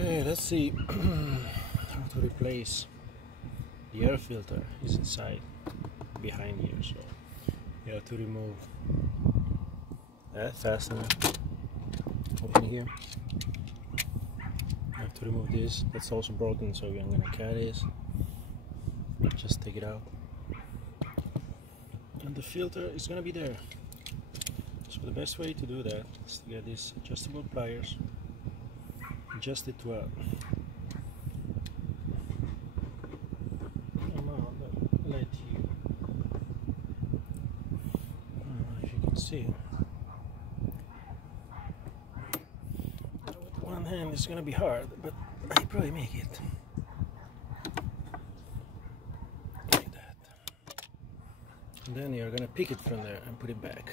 Okay, let's see how to replace the air filter. Is inside behind here, so you have to remove that fastener open here. You have to remove this, that's also broken, so I'm gonna cut this, just take it out, and the filter is gonna be there. So the best way to do that is to get these adjustable pliers, adjust it to a amount that let you, I don't know if you can see, with one hand it's gonna be hard, but I probably make it like that, and then you're gonna pick it from there and put it back.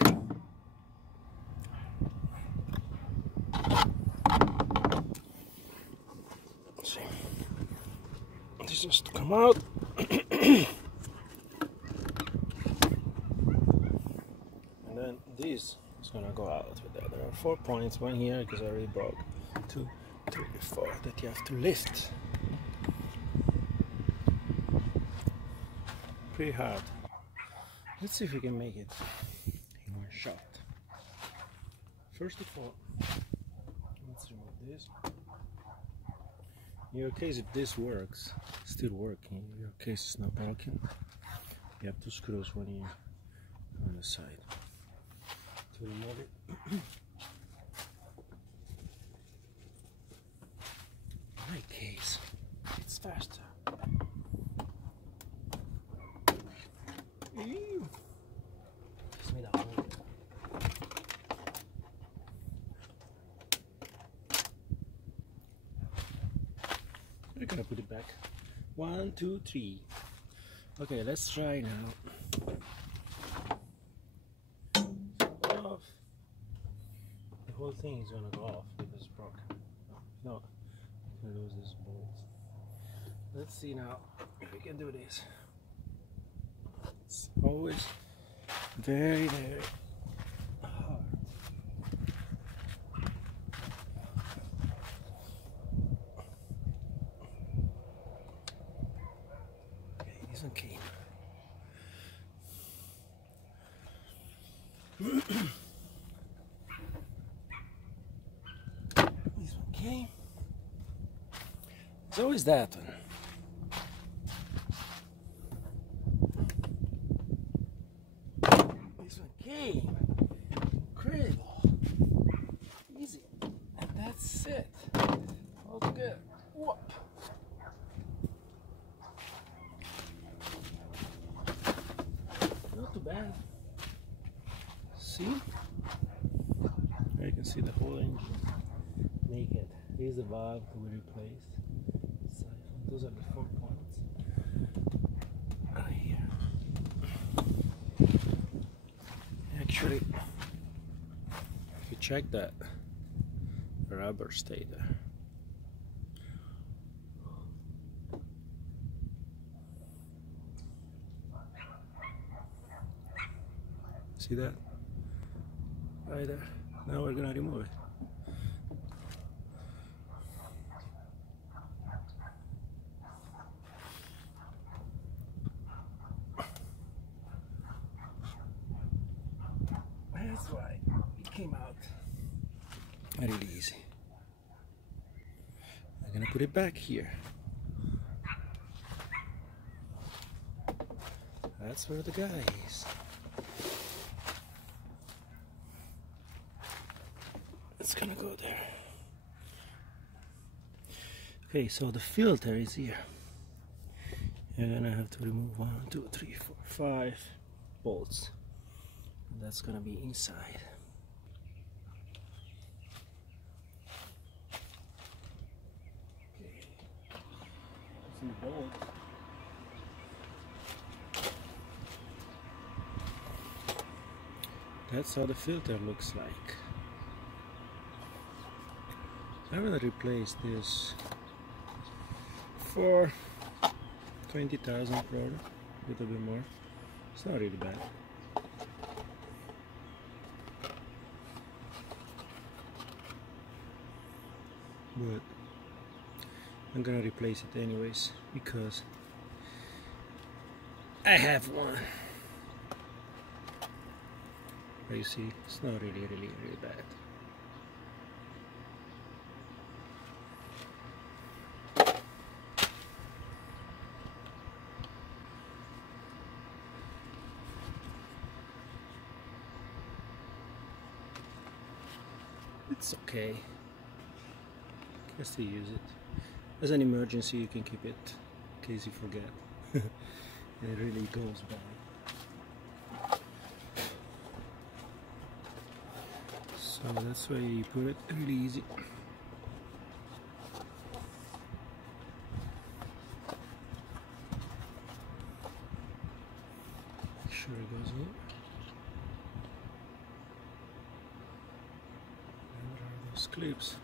See, this has to come out. And then this is gonna go out with that. There are 4 points, one here because I already broke, 2, 3, 4 that you have to lift. Pretty hard. Let's see if we can make it in one shot. First of all, let's remove this. In your case, if this works, still working, in your case it's not broken, you have 2 screws, one here on the side to remove it. In my case, it's faster. Ew. Gives me that hole. We're gonna put it back. 1, 2, 3. Okay, let's try now. Off. The whole thing is gonna go off because it's broken. No, you can lose this bolt. Let's see now if we can do this. It's always very, very hard. Okay, this one came. This one came. It's always that one. This one came. Incredible. Easy. And that's it. All good. Whoop. Not too bad. See? There you can see the whole engine. Naked. Here's the valve that we replaced. Those are the 4 points. Right here. Actually, if you check that, the rubber stayed there. See that? Right there. Now we're gonna remove it. That's why it came out really easy. I'm gonna put it back here. That's where the guy is. It's gonna go there. Okay, so the filter is here. You're gonna have to remove 1, 2, 3, 4, 5 bolts. And that's gonna be inside. Okay. Some bolts. That's how the filter looks like. I'm gonna replace this for 20,000 probably, a little bit more. It's not really bad. But I'm gonna replace it anyways because I have one. But you see, it's not really bad. It's okay. You can still use it. As an emergency, you can keep it in case you forget. And it really goes bad. So that's why you put it really easy. Make sure it goes in. And there are those clips.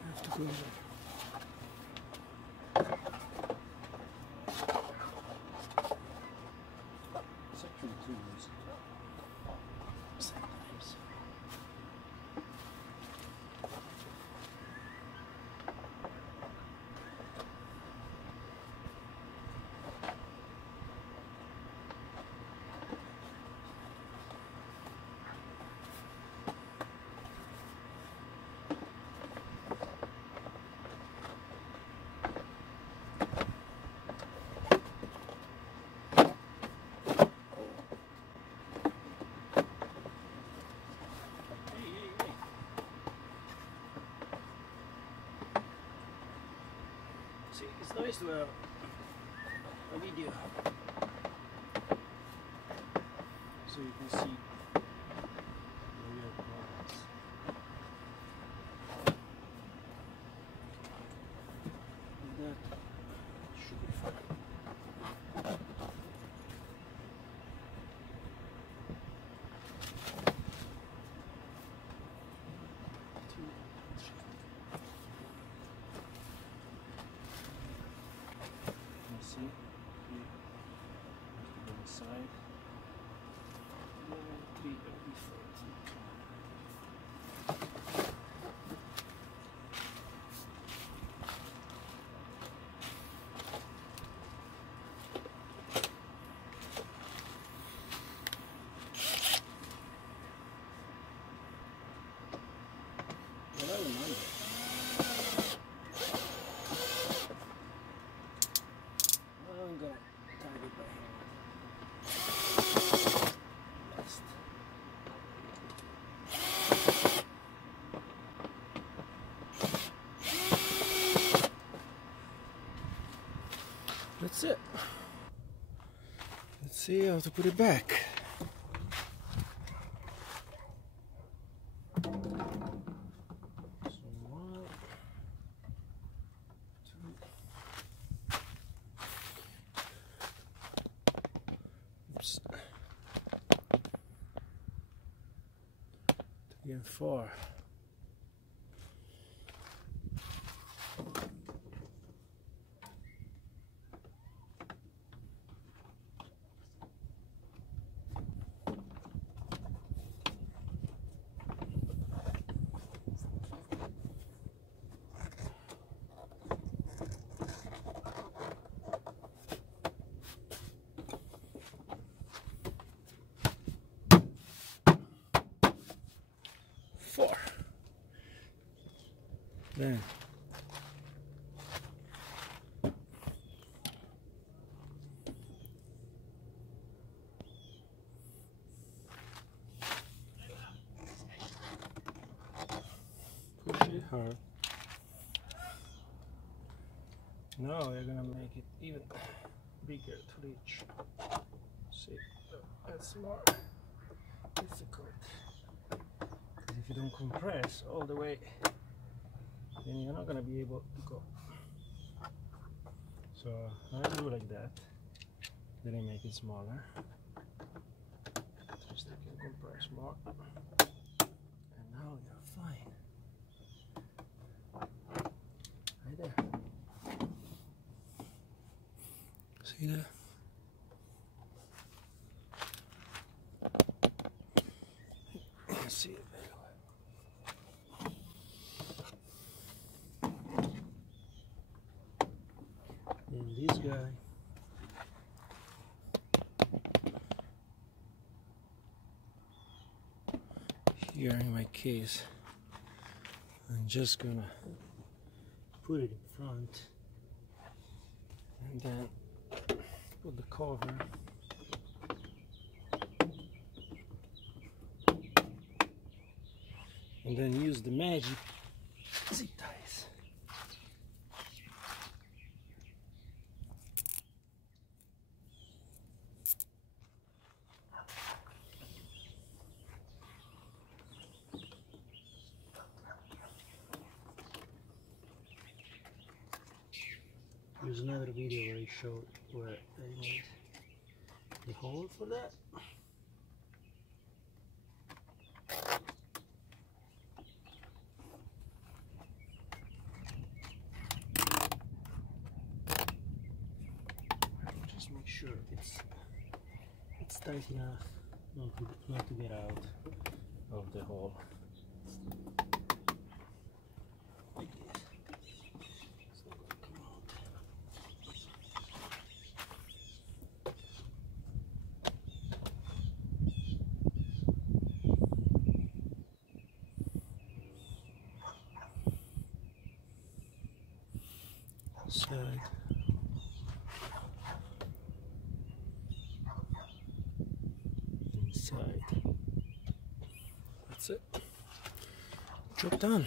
You have to go there. It's actually too easy. Sometimes. See, it's nice to have a video so you can see the real products. And that should be fine. See, here, have to go inside. 3 well, I remember. I'm gonna tie it by hand. Last. That's it. Let's see how to put it back. Oops. 3 and 4. Then push it hard. Now we're gonna make it even bigger to reach. See, that's more difficult. Because if you don't compress all the way, then you're not gonna be able to go. So I do like that. Then I make it smaller. Just I can compress more. And now you're fine. Right there. See that? You can see it very well. guy. Here in my case, I'm just gonna put it in front and then put the cover. And then use the magic zip ties. Here's another video where I showed where I made the hole for that. Just make sure it's tight enough not to get out of the hole. Like this. It's not gonna come out. Side. Inside. That's it. Job done.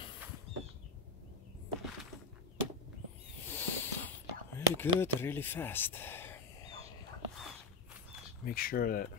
Really good, really fast. Make sure that